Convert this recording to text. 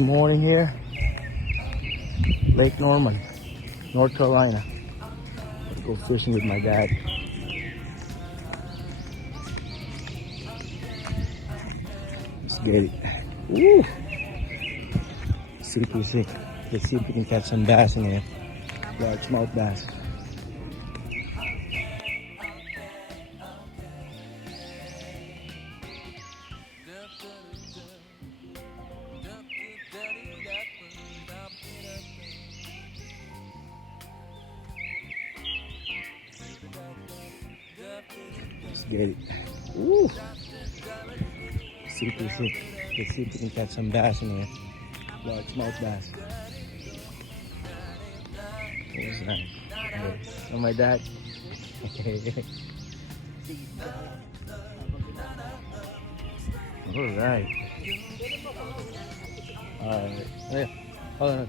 the morning here. Lake Norman, North Carolina. Let's go fishing with my dad. Let's get it. Woo! Super sick. Let's see if we can catch some bass in here. Largemouth bass. Let's get it. Woo! Super sick. Let's see if we can catch some bass in here. Largemouth bass. That was nice. Oh, my dad. Alright. Alright. Hey, hold on.